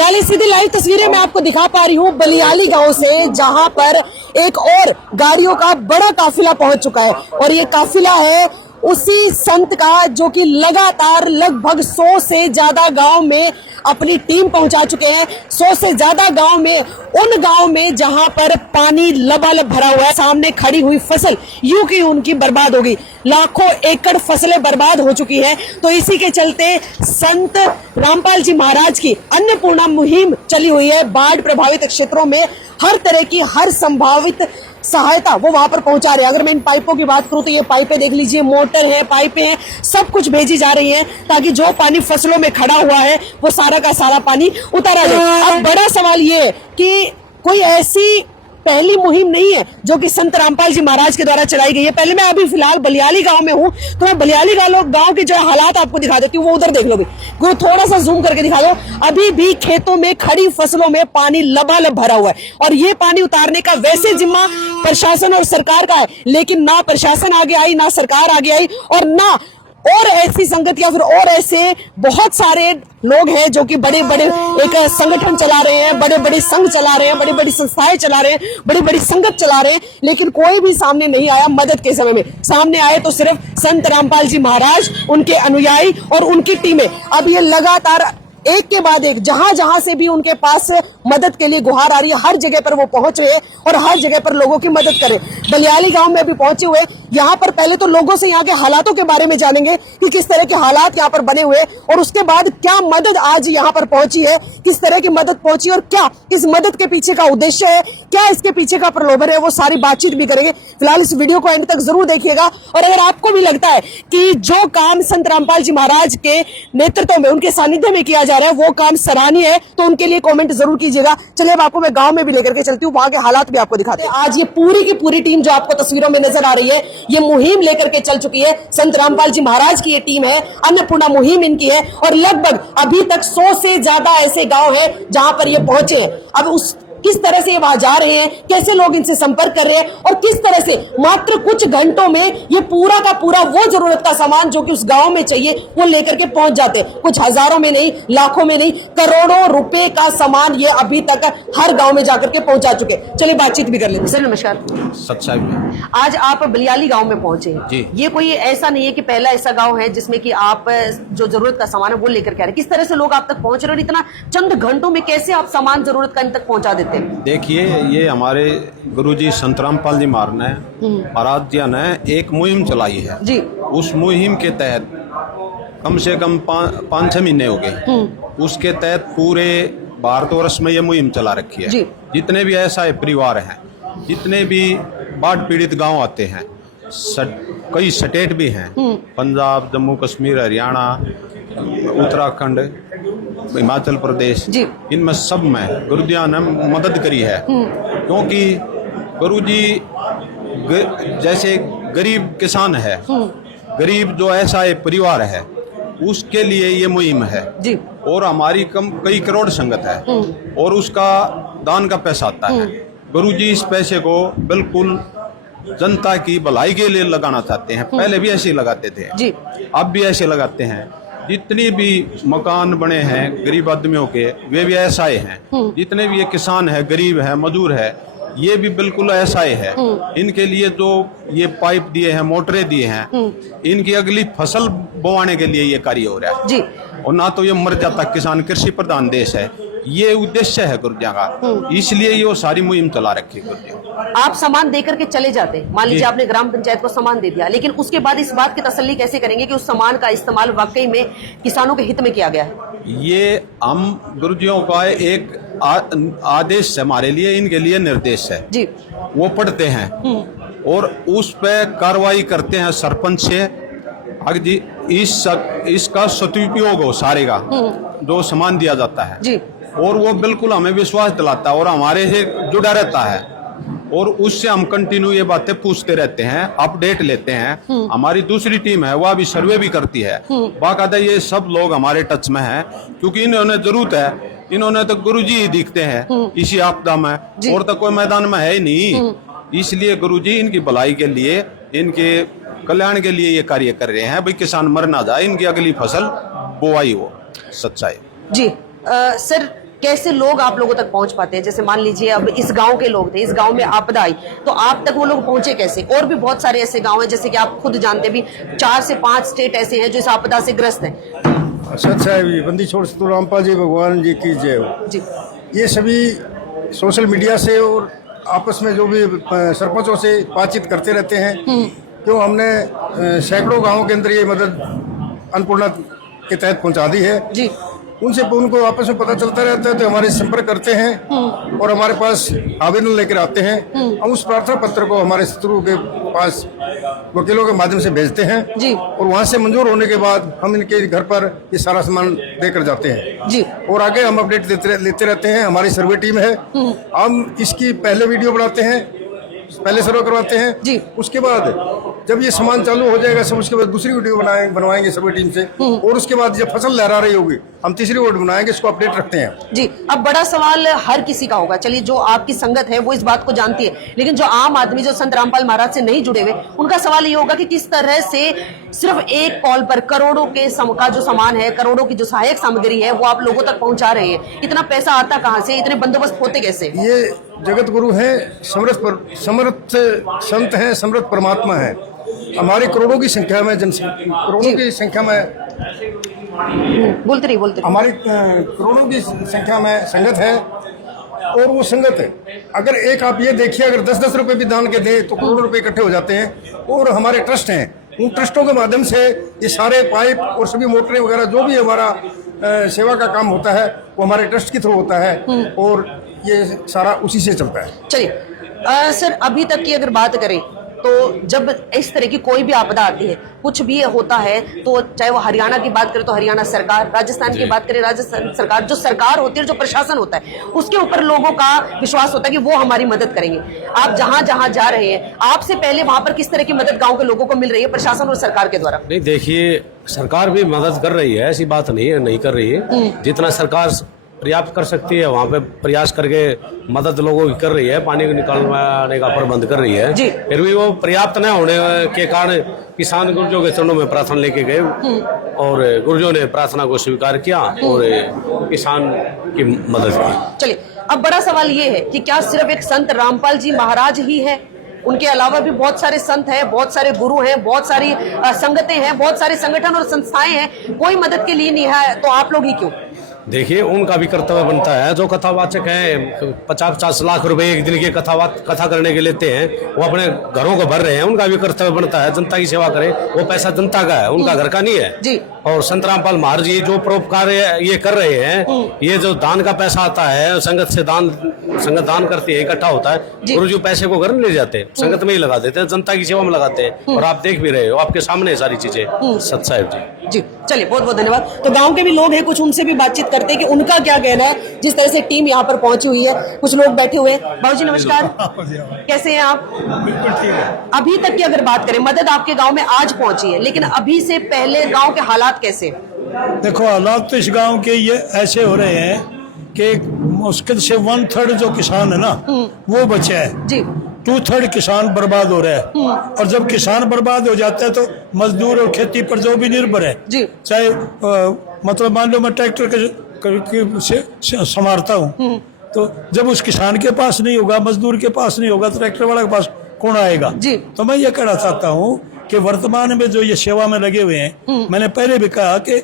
फिलहाल ये सीधी लाइव तस्वीरें मैं आपको दिखा पा रही हूँ बलियाली गांव से, जहां पर एक और गाड़ियों का बड़ा काफिला पहुंच चुका है। और ये काफिला है उसी संत का जो कि लगातार लगभग 100 से ज्यादा गांव में अपनी टीम पहुंचा चुके हैं। 100 से ज्यादा गांव में, उन गांव में जहां पर पानी लबालब भरा हुआ है। सामने खड़ी हुई फसल यूं की उनकी बर्बाद हो गई, लाखों एकड़ फसलें बर्बाद हो चुकी हैं। तो इसी के चलते संत रामपाल जी महाराज की अन्नपूर्णा मुहिम चली हुई है। बाढ़ प्रभावित क्षेत्रों में हर तरह की, हर संभावित सहायता वो वहां पर पहुंचा रहे हैं। अगर मैं इन पाइपों की बात करूं तो ये पाइपें देख लीजिए, मोटर है, पाइपें हैं, सब कुछ भेजी जा रही हैं ताकि जो पानी फसलों में खड़ा हुआ है वो सारा का सारा पानी उतारा जाए। अब बड़ा सवाल ये है कि कोई ऐसी पहली मुहिम नहीं है जो कि संत रामपाल जी महाराज के द्वारा चलाई गई है। पहले मैं अभी फिलहाल बलियाली गांव में हूं, तो मैं बलियाली गांव के जो हालात आपको दिखा देती हूँ। वो उधर देख लो भी, वो थोड़ा सा जूम करके दिखा दो। अभी भी खेतों में खड़ी फसलों में पानी लबालब भरा हुआ है और ये पानी उतारने का वैसे जिम्मा प्रशासन और सरकार का है, लेकिन ना प्रशासन आगे आई, ना सरकार आगे आई, और ना और ऐसी संगत या फिर और ऐसे बहुत सारे लोग हैं जो कि बड़े बड़े एक संगठन चला रहे हैं, बड़े बड़े संघ चला रहे हैं, बड़ी बड़ी संस्थाएं चला रहे हैं, बड़ी बड़ी संगत चला रहे हैं, लेकिन कोई भी सामने नहीं आया मदद के समय में। सामने आए तो सिर्फ संत रामपाल जी महाराज, उनके अनुयायी और उनकी टीमें। अब ये लगातार एक के बाद एक, जहां जहां से भी उनके पास मदद के लिए गुहार आ रही है, हर जगह पर वो पहुंच रहे हैं और हर जगह पर लोगों की मदद करें। बलियाली गांव में भी पहुंचे हुए, यहाँ पर पहले तो लोगों से यहाँ के हालातों के बारे में जानेंगे कि किस तरह के हालात यहाँ पर बने हुए, और उसके बाद क्या मदद आज यहाँ पर पहुंची है, किस तरह की मदद पहुंची और क्या इस मदद के पीछे का उद्देश्य है, क्या इसके पीछे का प्रलोभन है, वो सारी बातचीत भी करेंगे। फिलहाल इस वीडियो को एंड तक जरूर देखिएगा। और अगर आपको भी लगता है कि जो काम संत रामपाल जी महाराज के नेतृत्व में, उनके सानिध्य में किया जा रहा है, वो काम सराहनीय है, तो उनके लिए कमेंट जरूर कीजिएगा। चलिए अब आपको मैं गांव में भी लेकर के चलती हूँ, वहां के हालात भी आपको दिखाते हैं। आज ये पूरी की पूरी टीम जो आपको तस्वीरों में नजर आ रही है, ये मुहिम लेकर के चल चुकी है। संत रामपाल जी महाराज की ये टीम है, अन्नपूर्णा मुहिम इनकी है, और लगभग अभी तक 100 से ज्यादा ऐसे गांव हैं जहां पर ये पहुंचे हैं। अब उस किस तरह से ये वहां जा रहे हैं, कैसे लोग इनसे संपर्क कर रहे हैं, और किस तरह से मात्र कुछ घंटों में ये पूरा का पूरा वो जरूरत का सामान जो कि उस गांव में चाहिए वो लेकर के पहुंच जाते हैं। कुछ हजारों में नहीं, लाखों में नहीं, करोड़ों रुपए का सामान ये अभी तक हर गांव में जाकर के पहुंचा चुके। चलिए बातचीत भी कर लेते हैं। सर नमस्कार। सच्चाई में आज आप बलियाली गांव में पहुंचे जी। ये कोई ऐसा नहीं है कि पहला ऐसा गांव है जिसमें कि आप जो जरूरत का सामान है वो लेकर के आ रहे हैं। किस तरह से लोग आप तक पहुंच रहे हैं, इतना चंद घंटों में कैसे आप सामान जरूरत का इन तक पहुंचा देते हैं? देखिए, ये हमारे गुरुजी संत रामपाल जी महाराज जी ने एक मुहिम चलाई है जी। उस मुहिम के तहत कम से कम 5-6 महीने हो गए। उसके तहत पूरे भारतवर्ष में ये मुहिम चला रखी है जी। जितने भी ऐसा परिवार हैं, जितने भी बाढ़ पीड़ित गांव आते हैं, कई स्टेट भी हैं, पंजाब, जम्मू कश्मीर, हरियाणा, उत्तराखंड, हिमाचल प्रदेश, इनमें सब में गुरुजी ने मदद करी है। क्योंकि गुरुजी जैसे गरीब किसान है, गरीब जो ऐसा एक परिवार है, उसके लिए ये मुहिम है जी। और हमारी कई करोड़ संगत है और उसका दान का पैसा आता है। गुरुजी इस पैसे को बिल्कुल जनता की भलाई के लिए लगाना चाहते हैं। पहले भी ऐसे ही लगाते थे जी। अब भी ऐसे लगाते हैं। जितने भी मकान बने हैं गरीब आदमियों के, वे भी ऐसा ही हैं। जितने भी ये किसान है, गरीब है, मजदूर है, ये भी बिल्कुल ऐसा ही है। इनके लिए जो ये पाइप दिए हैं, मोटरें दिए हैं, इनकी अगली फसल बोवाने के लिए ये कार्य हो रहा है जी। और ना तो ये मर जाता किसान, कृषि प्रधान देश है, ये उद्देश्य है गुरुजिया का, इसलिए ये सारी मुहिम चला रखी है गुरुजिया। आप सामान देकर के चले जाते हैं, मान लीजिए आपने ग्राम पंचायत को सामान दे दिया, लेकिन उसके बाद इस बात की तसल्ली कैसे करेंगे कि उस सामान का इस्तेमाल वाकई में किसानों के हित में किया गया है? ये हम गुरुजियों का एक आदेश है, हमारे लिए, इनके लिए निर्देश है जी। वो पढ़ते हैं और उस पे कार्रवाई करते हैं सरपंच से। जी, इसका सदुपयोग हो सारे का जो सामान दिया जाता है जी। और वो बिल्कुल हमें विश्वास दिलाता है और हमारे से जुड़ा रहता है, और उससे हम कंटिन्यू ये बातें पूछते रहते हैं, अपडेट लेते हैं। हमारी दूसरी टीम है, वह भी सर्वे भी करती है। बाकायदा ये सब लोग हमारे टच में हैं, क्योंकि इन्होंने जरूरत है। इन्होंने तो गुरुजी ही दिखते हैं इसी आपदा में, और तो कोई मैदान में है ही नहीं। इसलिए गुरुजी इनकी भलाई के लिए, इनके कल्याण के लिए ये कार्य कर रहे हैं। भाई किसान मर ना जाए, इनकी अगली फसल बोवाई हो। सच्चाई जी। सर कैसे लोग आप लोगों तक पहुंच पाते हैं? जैसे मान लीजिए अब इस गांव के लोग थे, इस गांव में आपदा आई, तो आप तक वो लोग पहुंचे कैसे? और भी बहुत सारे ऐसे गांव हैं, जैसे कि आप खुद जानते भी 4 से 5 स्टेट ऐसे हैं जो इस आपदा से ग्रस्त हैं। सच है, बंदी छोड़ तो रामपाल जी भगवान जी की जय हो। जी ये सभी सोशल मीडिया से और आपस में जो भी सरपंचों से बातचीत करते रहते हैं, क्यों हमने सैकड़ों गांवों के अंदर ये मदद अन्नपूर्णा के तहत पहुंचा दी है जी उनसे उनको आपस में पता चलता रहता है, तो हमारे संपर्क करते हैं और हमारे पास आवेदन लेकर आते हैं। हम उस प्रार्थना पत्र को हमारे शत्रु के पास वकीलों के माध्यम से भेजते हैं जी। और वहां से मंजूर होने के बाद हम इनके घर पर ये सारा सामान देकर जाते हैं जी। और आगे हम अपडेट लेते रहते हैं। हमारी सर्वे टीम है, हम इसकी पहले वीडियो बनाते हैं, पहले सर्वे करवाते हैं जी। उसके बाद जब ये सामान चालू हो जाएगा सब, उसके बाद दूसरी वीडियो बनवाएंगे सर्वे टीम से, और उसके बाद जब फसल लहरा रही होगी हम तीसरी वीडियो बनाएंगे, इसको अपडेट रखते हैं। जी। अब बड़ा सवाल हर किसी का होगा, चलिए जो आपकी संगत है वो इस बात को जानती है, लेकिन जो आम आदमी जो संत रामपाल महाराज से नहीं जुड़े हुए, उनका सवाल ये होगा कि किस तरह से सिर्फ एक कॉल पर करोड़ों के का जो सामान है, करोड़ों की जो सहायक सामग्री है वो आप लोगों तक पहुंचा रहे हैं। इतना पैसा आता कहाँ से? इतने बंदोबस्त होते कैसे? ये जगत गुरु है, समर्थ संत हैं, समर्थ परमात्मा है। हमारी करोड़ों की संख्या में करोड़ों की संख्या में बोलते रहिए हमारी करोड़ों की संख्या में संगत है, और वो संगत है अगर एक आप ये देखिए, अगर 10-10 रुपए भी दान के दें तो करोड़ों रुपए इकट्ठे हो जाते हैं। और हमारे ट्रस्ट हैं, उन ट्रस्टों के माध्यम से ये सारे पाइप और सभी मोटरें वगैरह जो भी हमारा सेवा का काम होता है वो हमारे ट्रस्ट के थ्रू होता है, और ये सारा उसी से चलता है। चलिए सर, अभी तक की अगर बात करें तो जब इस तरह की कोई भी आपदा आती है, कुछ भी होता है, तो चाहे वो हरियाणा की बात करें तो हरियाणा सरकार, राजस्थान की बात करें राजस्थान सरकार, जो सरकार होती है, जो प्रशासन होता है, उसके ऊपर लोगों का विश्वास होता है कि वो हमारी मदद करेंगे। आप जहां जहां जा रहे हैं, आपसे पहले वहां पर किस तरह की मदद गांव के लोगों को मिल रही है प्रशासन और सरकार के द्वारा? नहीं, देखिए सरकार भी मदद कर रही है, ऐसी बात नहीं है नहीं कर रही है। जितना सरकार पर्याप्त कर सकती है वहाँ पे प्रयास करके मदद लोगों की कर रही है, पानी को निकालने का प्रबंध कर रही है। फिर भी वो पर्याप्त न होने के कारण किसान गुरुजों के चरणों में प्रार्थना लेके गए और गुरुजों ने प्रार्थना को स्वीकार किया और किसान की मदद की। चलिए, अब बड़ा सवाल ये है कि क्या सिर्फ एक संत रामपाल जी महाराज ही है? उनके अलावा भी बहुत सारे संत हैं, बहुत सारे गुरु हैं, बहुत सारी संगतें हैं, बहुत सारे संगठन और संस्थाएं हैं, कोई मदद के लिए नहीं है, तो आप लोग ही क्यों? देखिए, उनका भी कर्तव्य बनता है। जो कथावाचक हैं 50-50 लाख रुपए एक दिन के कथा करने के लेते हैं, वो अपने घरों को भर रहे हैं, उनका भी कर्तव्य बनता है जनता की सेवा करें। वो पैसा जनता का है, उनका घर का नहीं है जी। और संत रामपाल महाराज जी जो परोपकार ये कर रहे हैं, ये जो दान का पैसा आता है, संगत दान करती है, इकट्ठा होता है, गुरुजी पैसे को घर नहीं ले जाते, संगत में ही लगा देते हैं, जनता की सेवा में लगाते हैं। और आप देख भी रहे हो, आपके सामने सारी चीजें। सत साहिब जी। चलिए, बहुत बहुत धन्यवाद। तो गांव के भी लोग हैं, कुछ उनसे भी बातचीत करते हैं कि उनका क्या कहना है, जिस तरह से टीम यहाँ पर पहुंची हुई है। कुछ लोग बैठे हुए हैं। बाबूजी नमस्कार, कैसे हैं आप? बिल्कुल ठीक है। अभी तक की अगर बात करें, मदद आपके गांव में आज पहुंची है, लेकिन अभी से पहले गांव के हालात कैसे? देखो, हालात तो इस गांव के ये ऐसे हो रहे हैं कि मुश्किल से 1/3 जो किसान है ना वो बचे है जी। 2/3 किसान बर्बाद हो रहा है। और जब किसान बर्बाद हो जाता है तो मजदूर और खेती पर जो भी निर्भर है जी। चाहे मतलब मान लो मैं ट्रैक्टर से संभालता हूँ, तो जब उस किसान के पास नहीं होगा, मजदूर के पास नहीं होगा, तो ट्रैक्टर वाला के पास कौन आएगा? जी। तो मैं ये कहना चाहता हूँ कि वर्तमान में जो ये सेवा में लगे हुए हैं, मैंने पहले भी कहा कि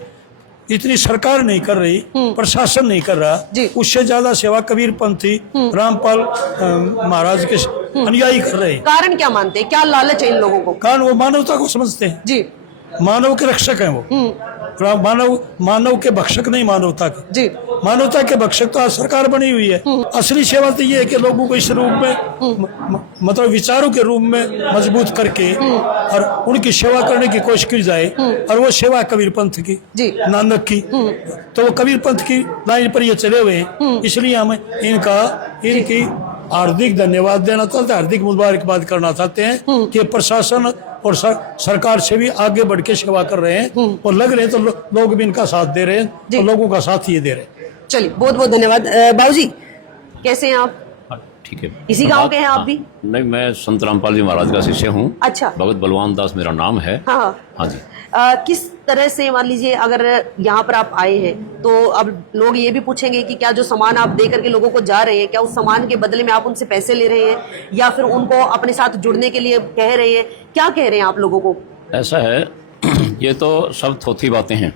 इतनी सरकार नहीं कर रही, प्रशासन नहीं कर रहा, उससे ज्यादा सेवा कबीर पंथी रामपाल महाराज के अनुयायी कर रहे हैं। कारण क्या मानते हैं? क्या लालच है इन लोगों को? कारण वो मानवता को समझते हैं जी। मानव के रक्षक हैं वो। मानव के भक्षक नहीं, मानवता के जी। मानवता के भक्षक तो आज सरकार बनी हुई है। असली सेवा तो ये है कि लोगों को इस रूप में मतलब विचारों के रूप में मजबूत करके और उनकी सेवा करने की कोशिश की जाए, और वो सेवा कबीर पंथ की, नानक की। तो वो कबीर पंथ की लाइन पर ये चले हुए हैं, इसलिए हम इनकी हार्दिक धन्यवाद देना चाहते हैं, हार्दिक मुबारकबाद करना चाहते हैं कि प्रशासन और सरकार से भी आगे बढ़ के सेवा कर रहे हैं, और लग रहे हैं तो लोग भी इनका साथ दे रहे हैं, तो लोगों का साथ ये दे रहे हैं। चलिए, बहुत बहुत धन्यवाद। बाबूजी कैसे हैं आप? ठीक है। इसी गांव के हैं आप भी? नहीं, मैं संत रामपाल जी महाराज का शिष्य हूँ। अच्छा। भगत बलवान दास मेरा नाम है। हाँ हाँ जी। किस तरह से मान लीजिए अगर यहाँ पर आप आए हैं तो अब लोग ये भी पूछेंगे कि क्या जो सामान आप दे करके लोगों को जा रहे हैं, क्या उस सामान के बदले में आप उनसे पैसे ले रहे हैं या फिर उनको अपने साथ जुड़ने के लिए कह रहे हैं? क्या कह रहे हैं आप लोगों को? ऐसा है, ये तो सब थोथी बातें हैं।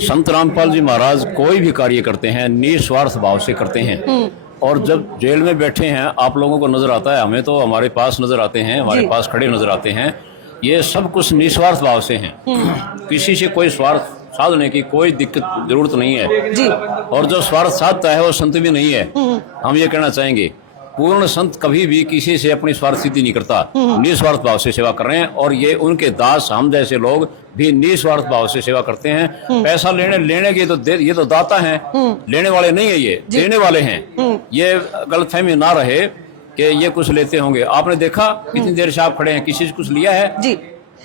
संत रामपाल जी महाराज कोई भी कार्य करते हैं निस्वार्थ भाव से करते हैं। और जब जेल में बैठे हैं आप लोगों को नजर आता है, हमें तो हमारे पास नजर आते हैं, हमारे पास खड़े नजर आते हैं, ये सब कुछ निस्वार्थ भाव से हैं। किसी से कोई स्वार्थ साधने की कोई दिक्कत जरूरत नहीं है जी। और जो स्वार्थ साधता है वो संत भी नहीं है। हम ये कहना चाहेंगे, पूर्ण संत कभी भी किसी से अपनी स्वार्थ सिद्धि नहीं करता, निस्वार्थ भाव से सेवा कर रहे हैं। और ये उनके दास हम जैसे लोग भी निस्वार्थ भाव से सेवा करते हैं। पैसा लेने की तो ये तो दाता हैं, लेने वाले नहीं है, ये देने वाले हैं। ये गलतफहमी ना रहे कि ये कुछ लेते होंगे। आपने देखा कितनी देर से आप खड़े हैं, किसी से कुछ लिया है जी।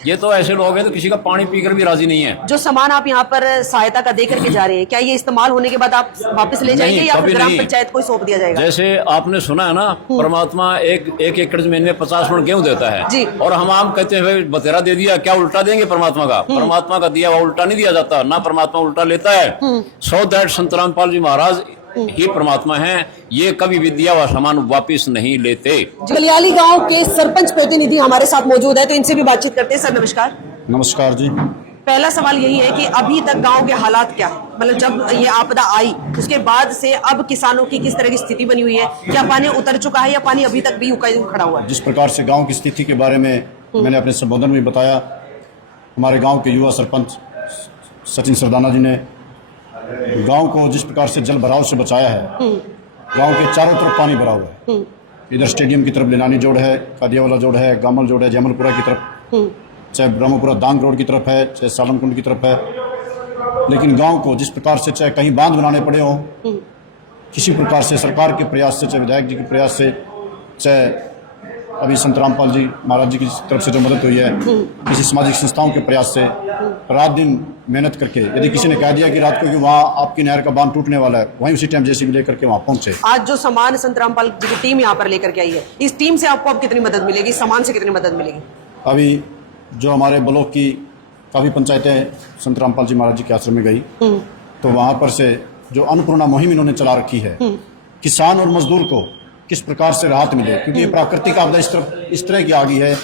ये तो ऐसे लोग हैं तो किसी का पानी पीकर भी राजी नहीं है। जो सामान आप यहाँ पर सहायता का दे करके जा रहे हैं, क्या ये इस्तेमाल होने के बाद आप वापस ले जाएंगे या फिर ग्राम पंचायत को सौंप दिया जाएगा? जैसे आपने सुना है ना, परमात्मा एक एकड़ जमीन में 50 मन गेहूं देता है जी। और हम आम कहते हैं भाई बतेरा दे दिया, क्या उल्टा देंगे परमात्मा का? परमात्मा का दिया हुआ उल्टा नहीं दिया जाता, ना परमात्मा उल्टा लेता है। सो दैट संत रामपाल जी महाराज ही परमात्मा हैं, ये कभी भी दिया हुआ सामान वापिस नहीं लेते। बलियाली गांव के सरपंच प्रतिनिधि हमारे साथ मौजूद है, तो इनसे भी बातचीत करते हैं। सर नमस्कार। नमस्कार जी। पहला सवाल यही है कि अभी तक गांव के हालात क्या है, मतलब जब ये आपदा आई उसके बाद से अब किसानों की किस तरह की स्थिति बनी हुई है? क्या पानी उतर चुका है या पानी अभी तक भी खड़ा हुआ है? जिस प्रकार से गांव की स्थिति के बारे में मैंने अपने संबोधन में बताया, हमारे गांव के युवा सरपंच सचिन सरदाना जी ने गांव को जिस प्रकार से जल भराव से बचाया है। गांव के चारों तरफ पानी भरा हुआ है। इधर स्टेडियम की तरफ लेनानी जोड़ है, कादियावाला जोड़ है, गामल जोड़ है, जमलपुरा की तरफ, चाहे ब्रह्मपुरा दांग रोड की तरफ है, चाहे सालमकुंड की तरफ है। लेकिन गांव को जिस प्रकार से चाहे कहीं बांध बनाने पड़े हों, किसी प्रकार से सरकार के प्रयास से, चाहे विधायक जी के प्रयास से, चाहे अभी संत रामपाल जी महाराज जी की तरफ से जो मदद हुई है, किसी सामाजिक संस्थाओं के प्रयास से, रात दिन मेहनत करके, यदि किसी ने कह दिया कि रात को कि वहाँ आपकी नहर का बांध टूटने वाला है, वहीं उसी टाइम जेसीबी लेकर के वहाँ पहुंचे। आज जो सामान संत रामपाल जी की टीम यहाँ पर लेकर के आई है, इस टीम से आपको अब कितनी मदद मिलेगी, सामान से कितनी मदद मिलेगी? अभी जो हमारे ब्लॉक की काफ़ी पंचायतें संत रामपाल जी महाराज जी के आश्रम में गई, तो वहाँ पर से जो अन्नपूर्णा मुहिम इन्होंने चला रखी है, किसान और मजदूर को किस प्रकार से राहत मिले, क्योंकि ये प्राकृतिक आपदा इस तरह की आ गई है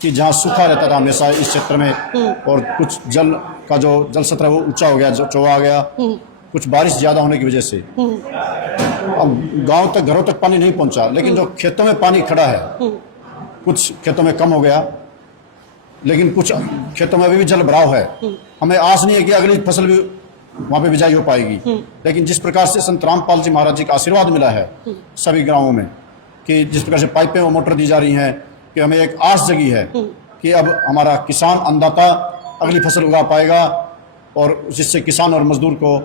कि जहाँ सूखा रहता था हमेशा इस क्षेत्र में, और कुछ जल का जो जल सत्र है वो ऊंचा हो गया, चौड़ा आ गया, कुछ बारिश ज़्यादा होने की वजह से अब गांव तक, घरों तक पानी नहीं पहुंचा। लेकिन जो खेतों में पानी खड़ा है, कुछ खेतों में कम हो गया, लेकिन कुछ खेतों में अभी भी जल भराव है। हमें आस नहीं है कि अगली फसल भी वहाँ पे बिजाई हो पाएगी। लेकिन जिस प्रकार से संत रामपाल जी महाराज जी का आशीर्वाद मिला है सभी गाँवों में, कि जिस प्रकार से पाइपें और मोटर दी जा रही हैं, कि हमें एक आस जगी है कि अब हमारा किसान अन्नदाता अगली फसल उगा पाएगा, और जिससे किसान और मजदूर को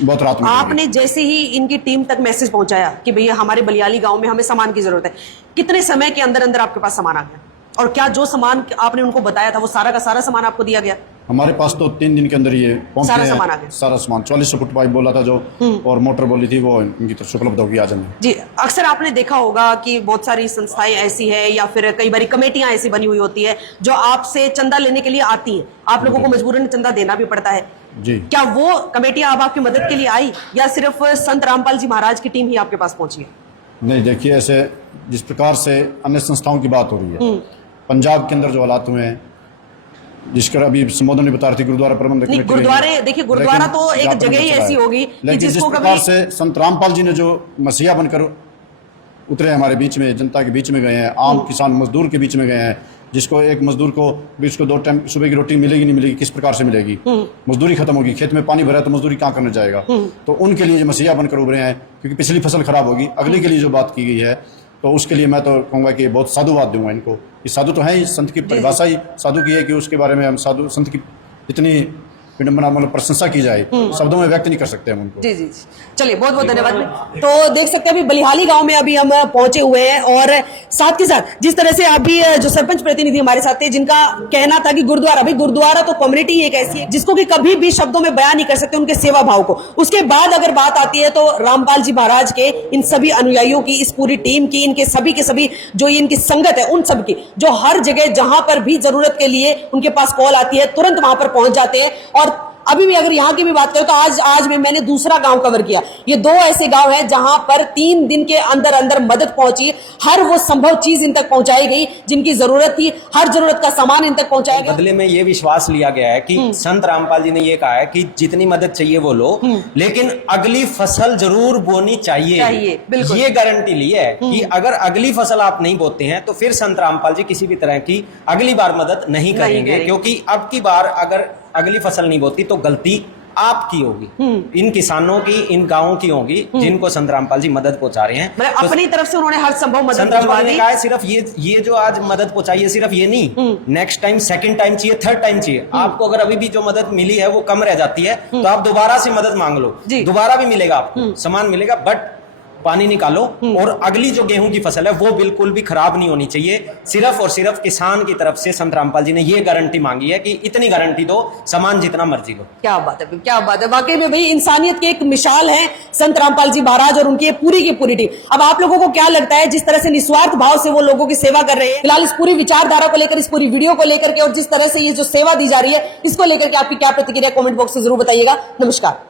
बहुत राहत मिलेगी। आपने जैसे ही इनकी टीम तक मैसेज पहुंचाया कि भैया हमारे बलियाली गांव में हमें सामान की जरूरत है, कितने समय के अंदर अंदर आपके पास सामान आ गया? और क्या जो सामान आपने उनको बताया था वो सारा का सारा सामान आपको दिया गया? हमारे पास तो 3 दिन के अंदर ये पहुंच सारा गए सामान आ हैं। गया? सारा सामान 4400 फुट पाइप बोला था जो, और मोटर बोली थी, वो इनकी तरफ से उपलब्ध होगी आज हमें। जी, अक्सर आपने देखा होगा कि बहुत सारी संस्थाएं ऐसी है या फिर कई बार कमेटियां ऐसी बनी हुई होती है जो आपसे चंदा लेने के लिए आती हैं, आप लोगों को मजबूरन चंदा देना भी पड़ता है। जी, क्या वो कमेटियां अब आपकी मदद के लिए आई या सिर्फ संत रामपाल जी महाराज की टीम ही आपके पास पहुंची है? नहीं, देखिए, ऐसे जिस प्रकार से अन्य संस्थाओं की बात हो रही है, पंजाब के अंदर जो हालात हुए हैं, जिसका अभी संबोधन में बता रही थी गुरुद्वारा प्रबंधक नहीं, गुरुद्वारे, देखिए गुरुद्वारा तो एक जगह ही ऐसी होगी कि जिस जिसको प्रकार कभी से संत रामपाल जी ने जो मसीहा बनकर उतरे हमारे बीच में, जनता के बीच में गए हैं, आम किसान मजदूर के बीच में गए हैं, जिसको एक मजदूर को भी उसको 2 टाइम सुबह की रोटी मिलेगी नहीं मिलेगी, किस प्रकार से मिलेगी, मजदूरी खत्म होगी, खेत में पानी भरा तो मजदूरी कहाँ करने जाएगा। तो उनके लिए मसीहा बनकर उभरे हैं, क्योंकि पिछली फसल खराब होगी, अगले के लिए जो बात की गई है, तो उसके लिए मैं तो कहूँगा कि बहुत साधुवाद दूंगा इनको। कि साधु तो है ही, संत की परिभाषा ही साधु की है कि उसके बारे में हम साधु संत की इतनी विडंबना मतलब प्रशंसा की जाए, शब्दों में व्यक्त नहीं कर सकते हम उनको। जी जी जी। चलिए बहुत बहुत धन्यवाद। तो देख सकते हैं अभी बलिहाली गांव में अभी हम पहुंचे हुए हैं और साथ के साथ जिस तरह से अभी जो सरपंच प्रतिनिधि हमारे साथ थे जिनका कहना था कि गुरुद्वारा, भाई गुरुद्वारा तो कम्युनिटी एक ऐसी है जिसको कि कभी भी शब्दों में बयान नहीं कर सकते उनके सेवा भाव को। उसके बाद अगर बात आती है तो रामपाल जी महाराज के इन सभी अनुयायियों की, इस पूरी टीम की, इनके सभी के सभी जो इनकी संगत है उन सब की, जो हर जगह जहां पर भी जरूरत के लिए उनके पास कॉल आती है तुरंत वहां पर पहुंच जाते हैं। और अभी भी अगर यहाँ की भी बात करें तो आज में मैंने दूसरा गांव कवर किया। ये 2 ऐसे गांव हैं जहां पर 3 दिन के अंदर अंदर मदद पहुंची, हर वो संभव चीज इन तक पहुंचाई गई जिनकी जरूरत थी, हर जरूरत का सामान इन तक पहुंचाया गया। बदले में ये विश्वास लिया गया है कि संत रामपाल जी ने ये कहा है कि जितनी मदद चाहिए वो लो, लेकिन अगली फसल जरूर बोनी चाहिए। बिल्कुल। ये गारंटी ली है कि अगर अगली फसल आप नहीं बोते हैं तो फिर संत रामपाल जी किसी भी तरह की अगली बार मदद नहीं करेंगे, क्योंकि अब की बार अगर अगली फसल नहीं बोती तो गलती आपकी होगी, इन किसानों की, इन गांवों की होगी जिनको संत रामपाल जी मदद पहुंचा रहे हैं। मतलब अपनी तरफ से उन्होंने हर संभव मदद संत रामपाल ने कहा है सिर्फ ये जो आज मदद पहुंचाई है सिर्फ ये नहीं, नेक्स्ट टाइम, सेकंड टाइम चाहिए, थर्ड टाइम चाहिए। आपको अगर अभी भी जो मदद मिली है वो कम रह जाती है तो आप दोबारा से मदद मांग लो, दोबारा भी मिलेगा, आपको सामान मिलेगा, बट पानी निकालो और अगली जो गेहूं की फसल है वो बिल्कुल भी खराब नहीं होनी चाहिए। सिर्फ और सिर्फ किसान की तरफ से संत रामपाल जी ने ये गारंटी मांगी है कि इतनी गारंटी दो, सामान जितना मर्जी लो। क्या बात है, क्या बात है। वाकई में भाई इंसानियत की एक मिसाल है संत रामपाल जी महाराज और उनकी पूरी की पूरी टीम। अब आप लोगों को क्या लगता है जिस तरह से निस्वार्थ भाव से वो लोगों की सेवा कर रहे हैं, फिलहाल इस पूरी विचारधारा को लेकर, इस पूरी वीडियो को लेकर के और जिस तरह से ये जो सेवा दी जा रही है इसको लेकर के आपकी क्या प्रतिक्रिया कमेंट बॉक्स में जरूर बताइएगा। नमस्कार।